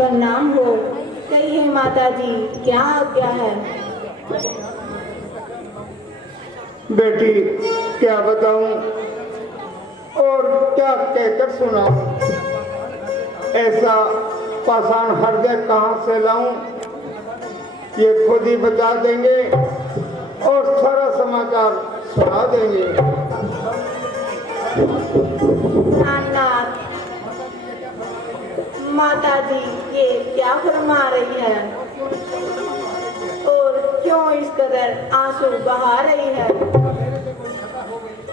प्रणाम हो। कहिए माता जी, क्या आज्ञा है? बेटी, क्या बताऊं और क्या कहकर सुनाऊं? ऐसा पाषाण हृदय कहां से लाऊं? ये खुद ही बता देंगे और सारा समाचार सुना देंगे। नाथ, माता जी ये क्या फरमा रही है और क्यों इस कदर आंसू बहा रही है?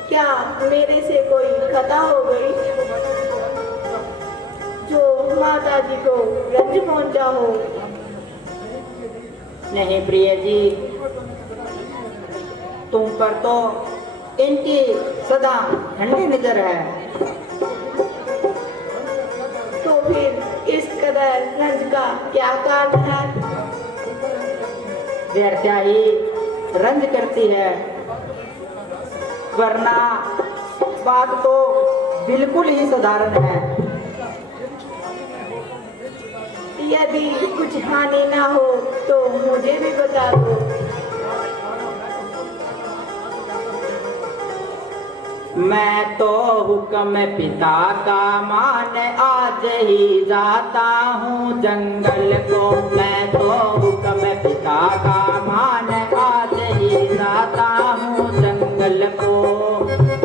क्या मेरे से कोई खता हो गई जो माता जी को रंज पहुंचा हो? नहीं प्रिय जी, तुम पर तो इनकी सदा ठंडी नजर है। तो फिर इस कदर रंज का क्या कारण है? व्यर्थ ही रंज करती है, वरना बात तो बिल्कुल ही साधारण है। यदि कुछ हानि ना हो तो मुझे भी बता दो। मैं तो हुक्म पिता का मान आज ही जाता हूँ जंगल को। मैं तो हुक्म पिता का मान आज ही जाता हूँ जंगल को।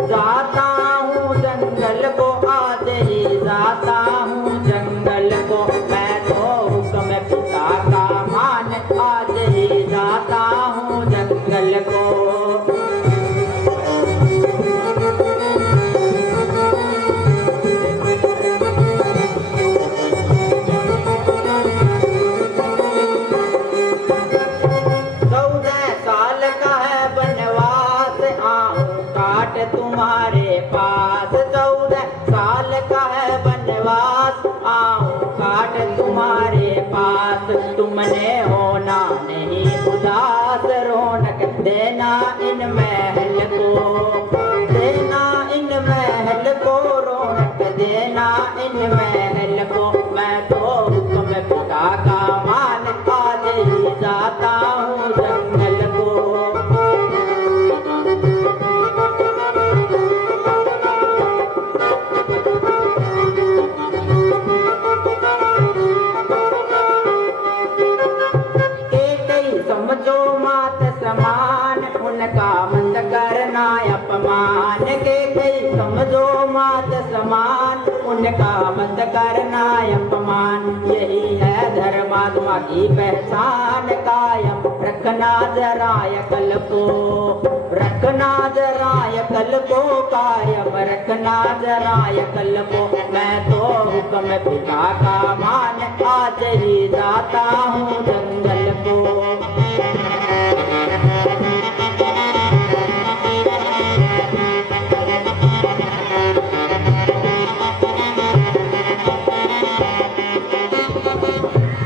जाता हूँ जंगल को, आज ही जाता हूँ जंगल को। मैं तो हुक्म पिता का मान आज ही जाता हूँ जंगल को। तुम्हारे पास 14 साल का है बनवास, आऊं काट तुम्हारे पास। तुमने होना नहीं उदास, रौनक देना इन महल को। देना इन महल को, रौनक देना इन महल को। मैं तो हुक्म पिता का मान आज ही जाता हूँ जंगल को। समझो मात समान, उनका मत करना अपमान। के कई समझो मात समान, उनका मत करना अपमान। यही है धर्मात्मा की पहचान, कायम रखना जरा अकल को। रखना जरा अकल को, कायम रखना जरा अकल को। मैं तो हुक्म पिता का मान आज ही जाता हूँ जंगल को।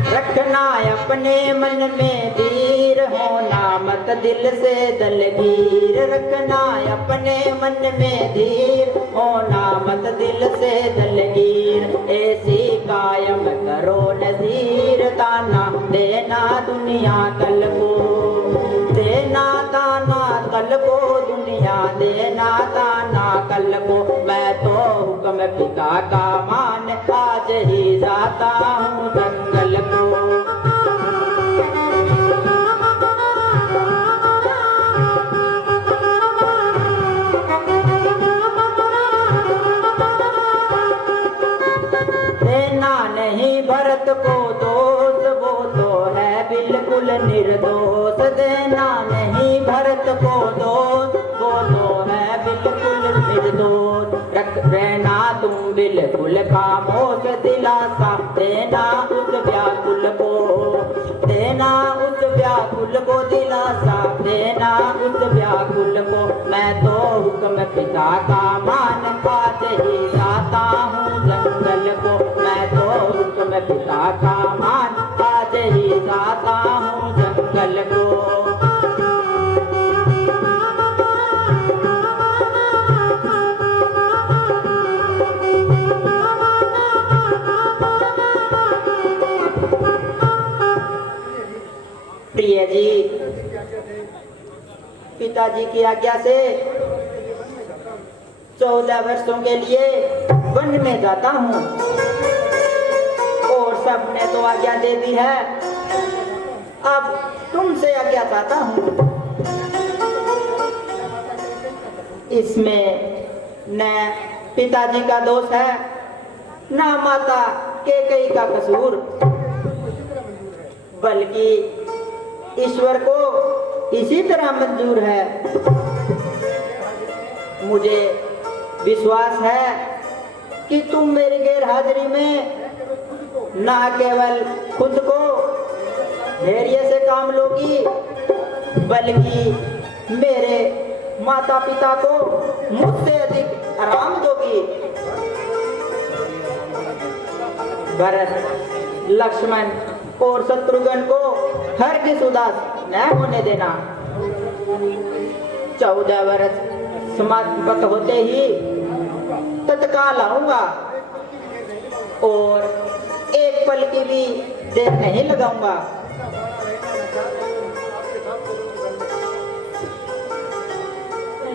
रखना अपने मन में धीर, होना मत दिल से दलगीर। रखना अपने मन में धीर, होना मत दिल से दलगीर। ऐसी कायम करो नज़ीर, ताना देना दुनिया कल को। देना ताना कल को, दुनिया देना ताना कल को। मैं तो हुक्म पिता का मान आज ही जाता हूँ जंगल को। देना नहीं भरत को दोष, वो तो है बिल्कुल निर्दोष। देना नहीं भरत को दोष, वो तो है बिल्कुल निर्दोष। रहना तुम बिल्कुल खामोश, दिलासा देना उस व्याकुल को। देना उस व्याकुल को, दिलासा देना उस व्याकुल को। मैं तो हुक्म पिता का मान आज ही जाता हूँ जंगल को। मैं तो हुक्म पिता का मान आज ही जाता हूँ जंगल को। पिताजी की आज्ञा से 14 वर्षों के लिए वन में जाता हूँ और सबने तो आज्ञा दे दी है, अब तुमसे आज्ञा चाहता हूँ। इसमें न पिताजी का दोष है न माता कैकेयी का कसूर, बल्कि ईश्वर को इसी तरह मंजूर है। मुझे विश्वास है कि तुम मेरी गैर हाजिरी में न केवल खुद को धैर्य से काम लोगी, बल्कि मेरे माता पिता को मुझसे अधिक आराम दोगी। भरत, लक्ष्मण और शत्रुघ्न को हरगिज उदास न होने देना। 14 वर्ष समाप्त होते ही तत्काल आऊंगा और एक पल की भी देर नहीं लगाऊंगा।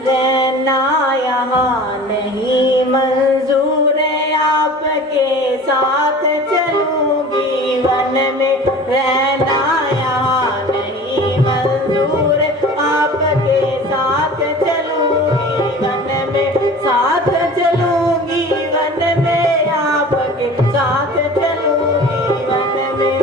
रहना यहाँ नहीं मंजूर, आपके साथ चलूंगी वन में। रहना यहाँ नहीं मंजूर, आपके साथ चलूंगी वन में। साथ चलूंगी वन में, आपके साथ चलूंगी वन में।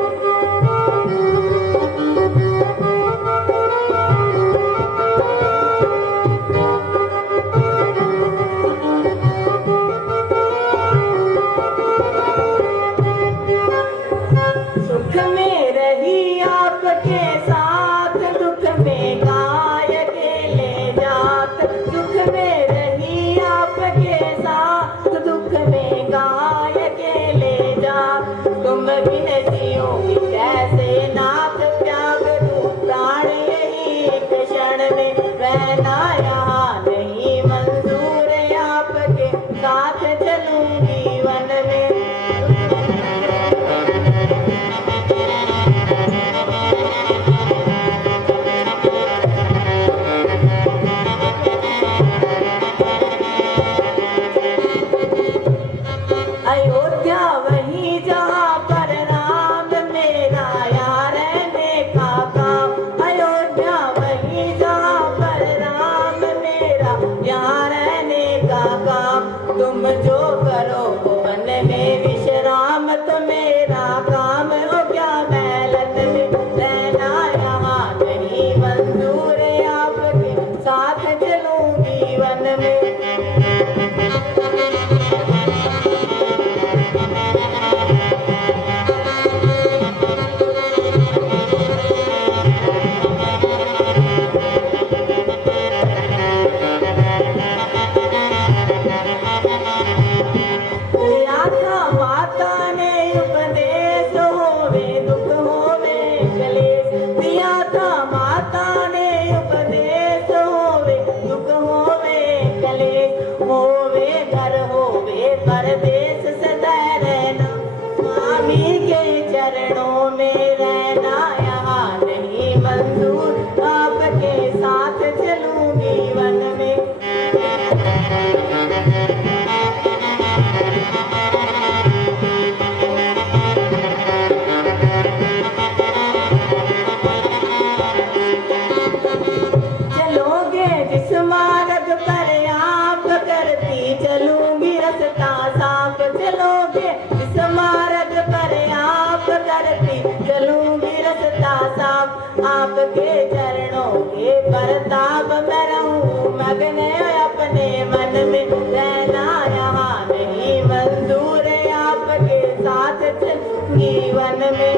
सुख में रही आपके साथ, दुख में गाय अकेले जात। सुख में रही आपके साथ, दुख में गाय अकेले जात। तुम बिन जियोगी कैसे नाथ, त्याग दूं प्राण यही एक क्षण में। रहना यहाँ नहीं मंजूर, आपके साथ चलूंगी वन में। अयोध्या वही जहाँ पर राम मेरा यहाँ रहने का काम। अयोध्या वही जहाँ पर राम मेरा यहाँ रहने का काम। तुम जो करो वो वन में विश्राम, तो मेरा काम हो क्या महलन में। रहना यहाँ नहीं मंजूर, आपके साथ चलूंगी वन में। दिया था माता ने उपदेश, होवे दुख होवे कलेश। दिया था माता ने उपदेश, होवे दुख होवे कलेश। होवे घर होवे परदेश, सदा रहना स्वामी के चरणों में। रहना यहाँ नहीं मंजूर, आपके साथ चलूंगी वन में। चलोगे जिस मार्ग पर आप, करती चलूंगी रास्ता साफ। चलोगे जिस मार्ग पर आप, करती चलूंगी रास्ता साफ। आपके चरणों के परताप में रहूं मगन अपने मन में। रहना यहाँ नहीं मंजूर, आपके साथ चलूंगी वन में।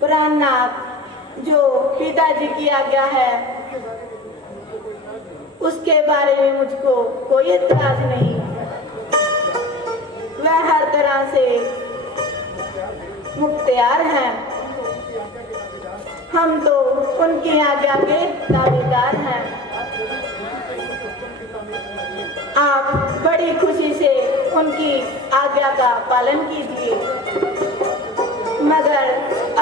प्राणनाथ, जो पिताजी की आज्ञा है मुख्तियार हैं। हम तो उनकी आज्ञा के दावेदार हैं। आप बड़ी खुशी से उनकी आज्ञा का पालन कीजिए, मगर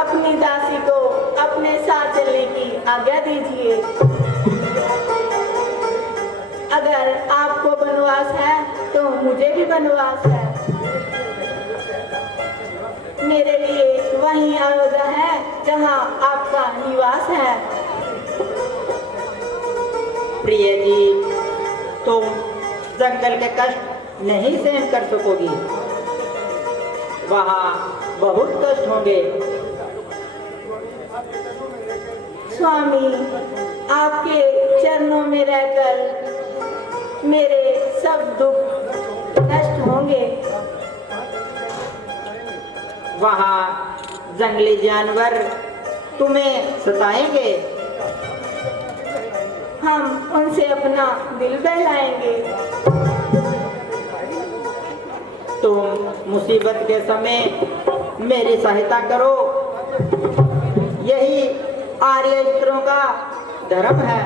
अपनी दासी को अपने साथ चलने की आज्ञा दीजिए। अगर आपको वनवास है तो मुझे भी वनवास है। मेरे लिए वही अयोध्या है जहाँ आपका निवास है। प्रिय जी, तुम जंगल के कष्ट नहीं सहन कर सकोगी। वहाँ बहुत कष्ट होंगे। स्वामी, आपके चरणों में रहकर मेरे सब दुख नष्ट होंगे। वहाँ जंगली जानवर तुम्हें सताएंगे। हम उनसे अपना दिल बहलाएंगे। तुम मुसीबत के समय मेरी सहायता करो, यही आर्य स्त्रियों का धर्म है।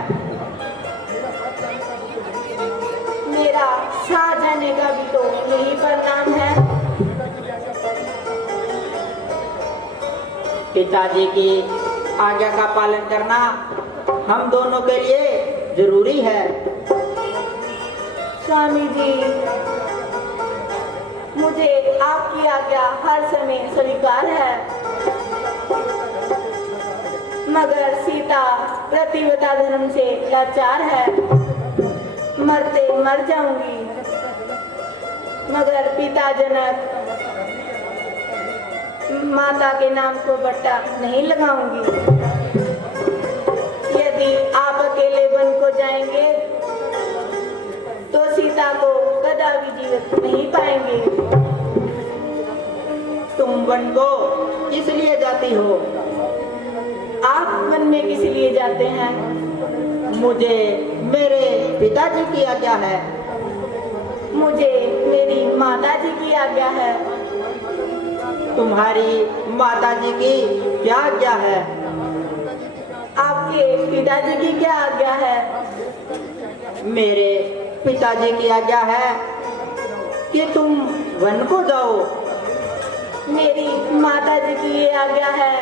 मेरा साथ जाने का भी तो यही परिणाम है। पिताजी की आज्ञा का पालन करना हम दोनों के लिए जरूरी है। स्वामी जी, मुझे आपकी आज्ञा हर समय स्वीकार है, मगर सीता प्रतिव्रता धर्म से लाचार है। मरते मर जाऊंगी, मगर पिता जनक माता के नाम को बट्टा नहीं लगाऊंगी। यदि आप अकेले वन को जाएंगे तो सीता को कदापि जीवित नहीं पाएंगे। तुम वन को किस लिए जाती हो? आप वन में किस लिए जाते हैं? मुझे मेरे पिताजी की आज्ञा है। मुझे मेरी माता जी की आज्ञा है। तुम्हारी माताजी की क्या आज्ञा है? आपके पिताजी की क्या आज्ञा है? मेरे पिताजी की आज्ञा है कि तुम वन को जाओ। मेरी माता जी की ये आज्ञा है,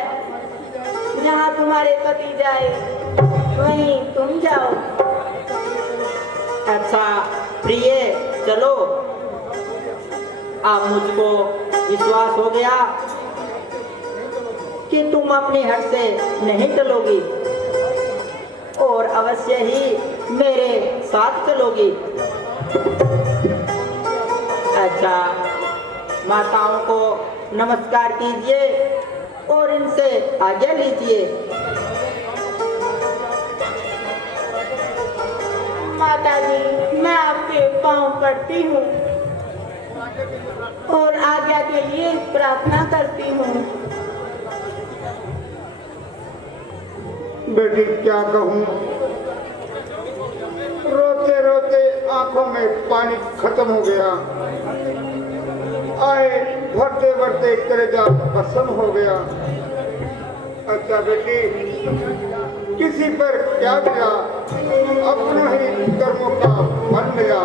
जहाँ तुम्हारे पति जाए वहीं तुम जाओ। अच्छा प्रिय, चलो। अब मुझको विश्वास हो गया कि तुम अपने हट से नहीं चलोगी और अवश्य ही मेरे साथ चलोगी। अच्छा, माताओं को नमस्कार कीजिए और इनसे आज्ञा लीजिए। माता जी, मैं आपके पांव पड़ती हूँ और आज्ञा के लिए प्रार्थना करती हूँ। बेटी क्या कहूँ, रोते रोते आंखों में पानी खत्म हो गया। आए भरते भरते कलेजा भस्म हो गया। अच्छा बेटी, किसी पर क्या मिला, अपना ही कर्मों का फल मिला।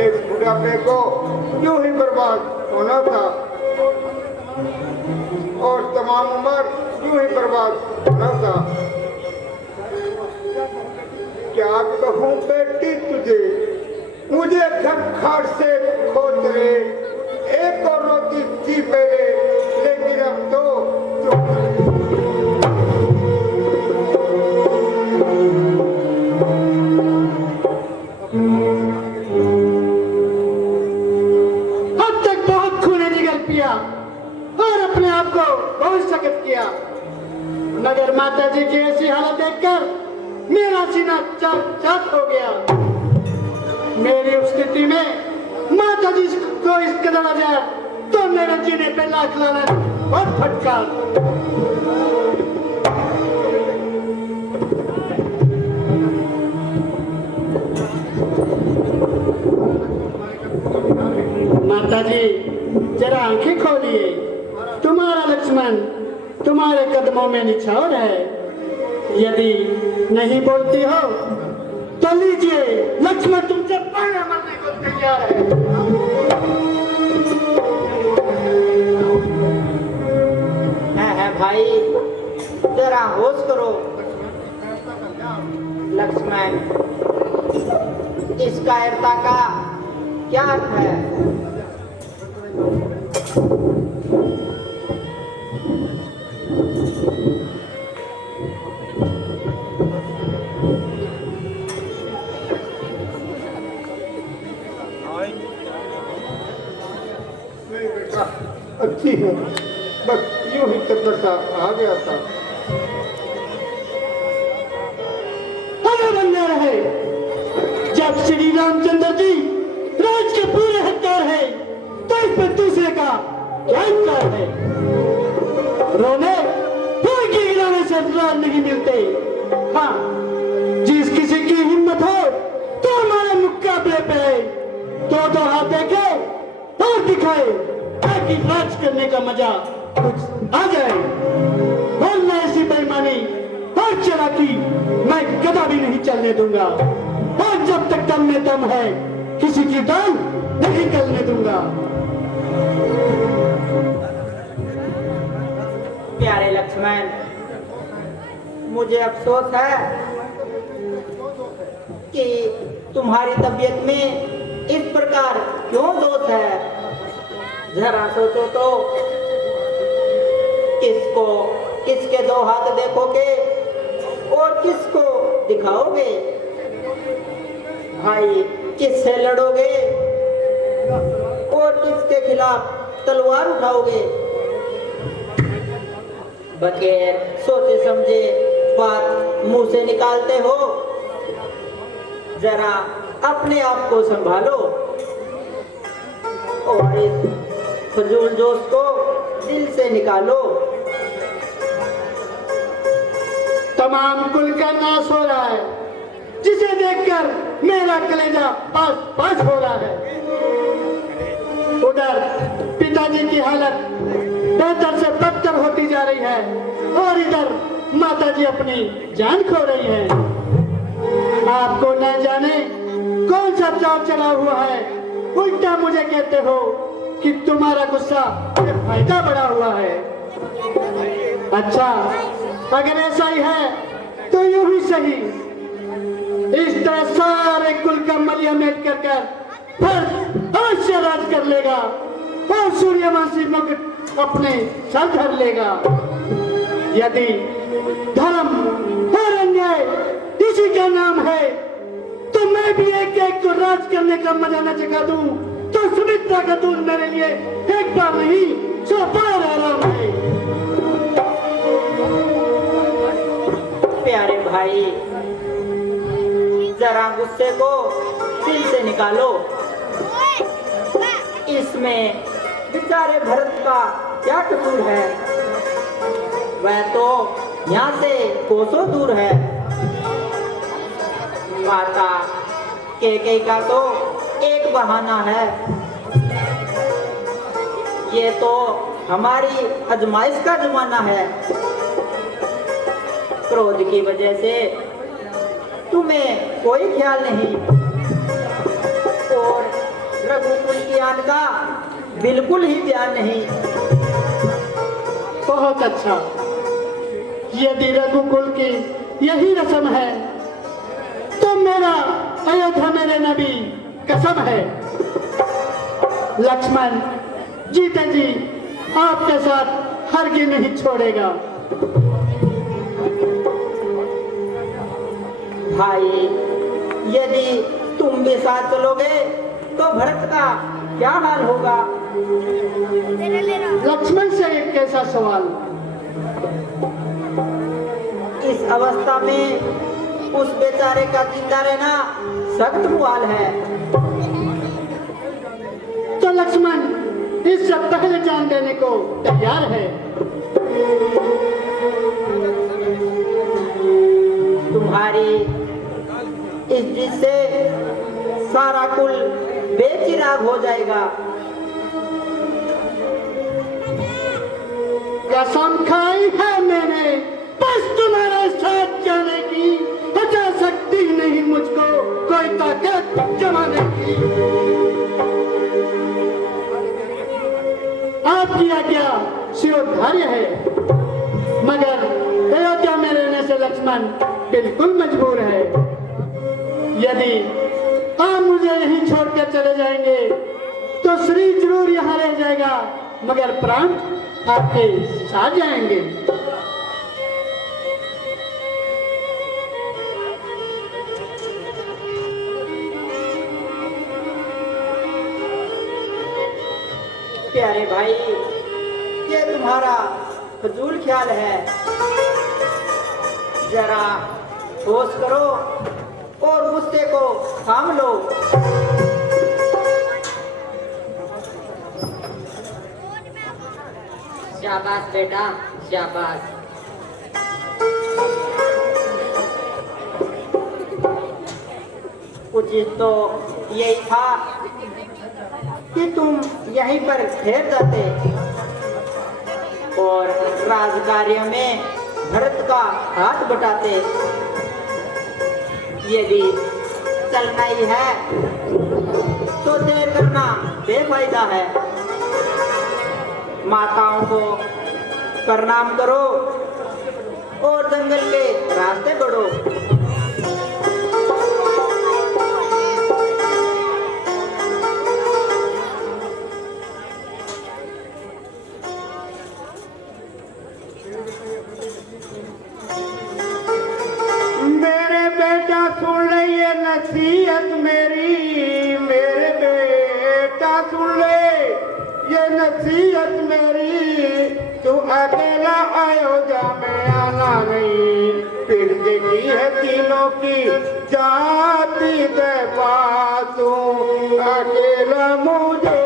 इस बुढ़ापे को यूं ही बर्बाद होना था और तमाम उम्र यूं ही बर्बाद होना था। क्या कहूँ बेटी तुझे, मुझे घर से खोद रे, एक और रोटी थी पहले, लेकिन अब तो अब तक बहुत खून निगल पिया और अपने आप को बहुत सख्त किया, मगर माता जी की ऐसी हालत देखकर मेरा सीना चट हो गया। मेरी उस स्थिति में माता जी को इस कदर आ जाए तो मेरे जीने पे लाख लानत और फटकार। माता जी, जरा आंखें खोलिए। तुम्हारा लक्ष्मण तुम्हारे कदमों में निछावर है। यदि नहीं बोलती हो तो लीजिए, लक्ष्मण तुमसे पहले मरने को तैयार है भाई, जरा होश करो। लक्ष्मण, इस कायरता का क्या अर्थ है? नहीं बेटा, अच्छी है, बस यूं ही चतुरता आ गया था। हमें बनना रहे। जब श्री रामचंद्र जी राज के पूरे हकदार है तो इस पर दूसरे का क्या इनकार है? रोने कोई के गिराने से राज नहीं मिलते। हाँ, जिस किसी की हिम्मत हो तो हमारे मुकाबले पे आए, दो हाथ देखे और दिखाए, ताकि राज करने का मजा कुछ आ जाए। वरना ऐसी बेईमानी और चालाकी मैं कभी नहीं चलने दूंगा, और जब तक दम में दम है किसी की दाल नहीं करने दूंगा। प्यारे लक्ष्मण, मुझे अफसोस है कि तुम्हारी तबीयत में इस प्रकार क्यों दोष है। जरा सोचो तो, किसको किसके दो हाथ देखोगे और किसको दिखाओगे? भाई, किससे लड़ोगे और किसके खिलाफ तलवार उठाओगे? बगैर सोचे समझे बात मुंह से निकालते हो। जरा अपने आप को संभालो और इस फजूल जोश को दिल से निकालो। तमाम कुल का नाश हो रहा है, जिसे देखकर मेरा कलेजा पास पास हो रहा है। उधर पिताजी की हालत बेहतर से बदतर होती जा रही है, और इधर माताजी अपनी जान खो रही है। आपको न जाने कौन सा चाव चला हुआ है, उल्टा मुझे कहते हो कि तुम्हारा गुस्सा से फायदा बढ़ा हुआ है। अच्छा, अगर ऐसा ही है तो यूं ही सही। इस तरह सारे कुल का मलियामेट कर फिर अवश्य राज कर लेगा और सूर्यवंशी मुकुट अपने सर धर लेगा। यदि धर्म और अन्याय इसी का नाम है तो मैं भी एक एक को राज करने का मजा न चखा दूं तो सुमित्रा का दूध मेरे लिए एक बार नहीं 100 बार आराम है। प्यारे भाई, जरा गुस्से को दिल से निकालो। इसमें बेचारे भरत का क्या कसूर है? वह तो यहाँ से कोसों दूर है। माता कैकेयी का तो एक बहाना है, ये तो हमारी आजमाइश का जमाना है। क्रोध की वजह से तुम्हें कोई ख्याल नहीं और रघुकुल की आन का बिल्कुल ही ध्यान नहीं। बहुत अच्छा, यदि रघुकुल की यही रस्म है तो मेरा अयोध्या मेरे नबी कसम है। लक्ष्मण जीते जी आपके साथ हरगिज़ नहीं छोड़ेगा। भाई, यदि तुम भी साथ चलोगे तो भरत का क्या हाल होगा? लक्ष्मण से एक कैसा सवाल। इस अवस्था में उस बेचारे का जिंदा रहना सख्त मुहाल है। तो लक्ष्मण इससे पहले जान देने को तैयार है। तुम्हारी इस जिद से सारा कुल बेचिराग हो जाएगा। कसम खाई है मैंने बस तुम्हारे साथ जाने की, हटा सकती नहीं मुझको कोई ताकत जमाने की। आपकी आज्ञा शिरोधार्य है, मगर अयोध्या में रहने से लक्ष्मण बिल्कुल मजबूर है। यदि आप मुझे यहीं छोड़कर चले जाएंगे तो शरीर जरूर यहाँ रह जाएगा, मगर प्राण आपके साथ जाएंगे। प्यारे भाई, ये तुम्हारा फजूल ख्याल है। जरा होश करो और गुस्से को थाम लो। शाबाश बेटा, शाबाश। उचित तो यही था कि तुम यहीं पर ठहर जाते और राज कार्य में भरत का हाथ बटाते। यदि चलना ही है तो देर करना बेफायदा है। माताओं को प्रणाम करो और जंगल के रास्ते बढ़ो। मेरे बेटा सुन ले ये नसीहत मेरी, मेरे बेटा सुन ले ये नसीहत मेरी। तू अकेला अयोध्या में आना नहीं, फिर देखी है तीनों की जाति के पास। तू अकेला मुझे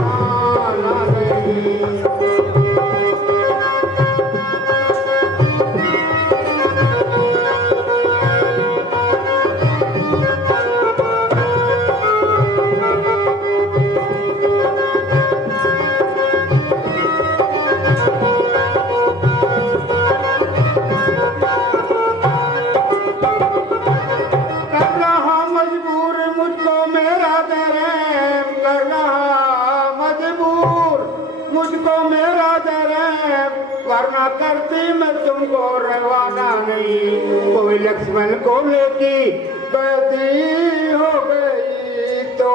माना नहीं। वरना करती मैं तुमको रवाना नहीं। कोई लक्ष्मण को लेके बदी हो गई तो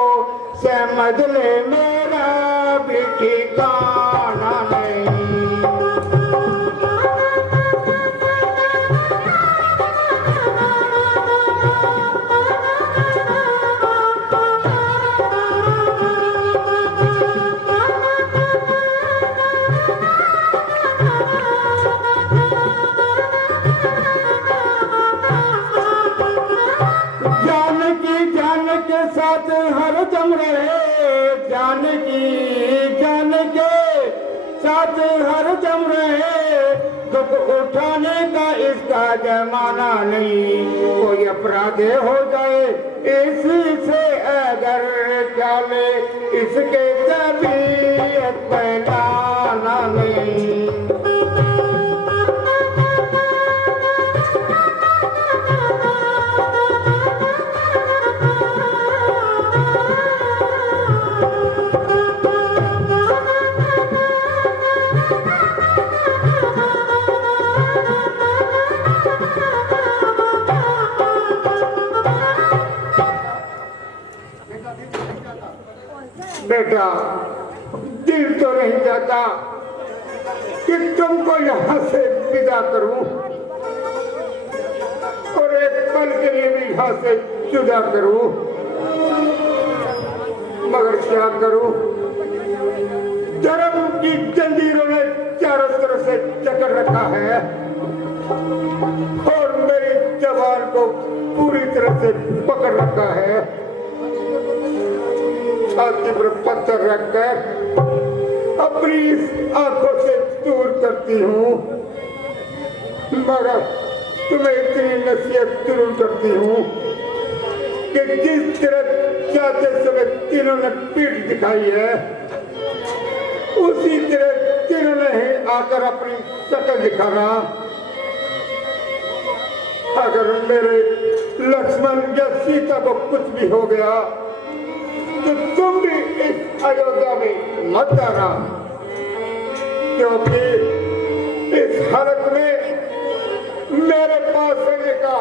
समझ ले मेरा भी ठिकाना नहीं। साथ हर दम रहे, जान के साथ हर दम रहे। दुख उठाने का इसका जमाना नहीं। कोई अपराध हो जाए इसी से अगर चले, इसके तबीयत बनाना नहीं। बेटा, दिल तो नहीं चाहता कि तुमको यहाँ से विदा करूं और एक पल के लिए भी यहाँ से जुदा करूं, मगर क्या करूं? धर्म की जंजीरों ने चारों तरफ से जकड़ रखा है और मेरी जबान को पूरी तरह से पकड़ रखा है। छाती पर पत्थर रखकर अपनी आंखों से दूर करती हूँ, मगर तुम्हें इतनी नसीहत जरूर करती हूँ कि जिस तरह जाते समय तीनों ने पीठ दिखाई है, उसी तरह तीनों नहीं आकर अपनी शक्ल दिखाना। अगर मेरे लक्ष्मण या सीता को कुछ भी हो गया तो तुम भी इस अयोध्या में मत आना, क्योंकि इस हालत में मेरे पास रहने का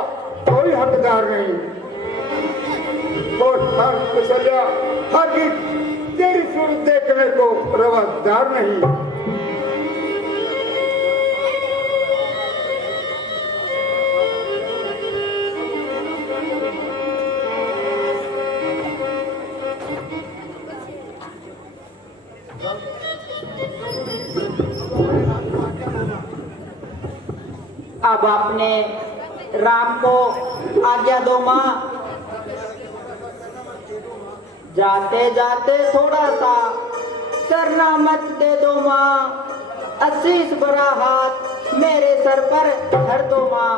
कोई हकदार नहीं। और हर कुशल्या हर तेरी सूरत देखने को रवादार नहीं। अब आपने राम को आज्ञा दो माँ, जाते जाते थोड़ा सा करना मत दे दो माँ, आशीष भरा हाथ मेरे सर पर धर दो माँ।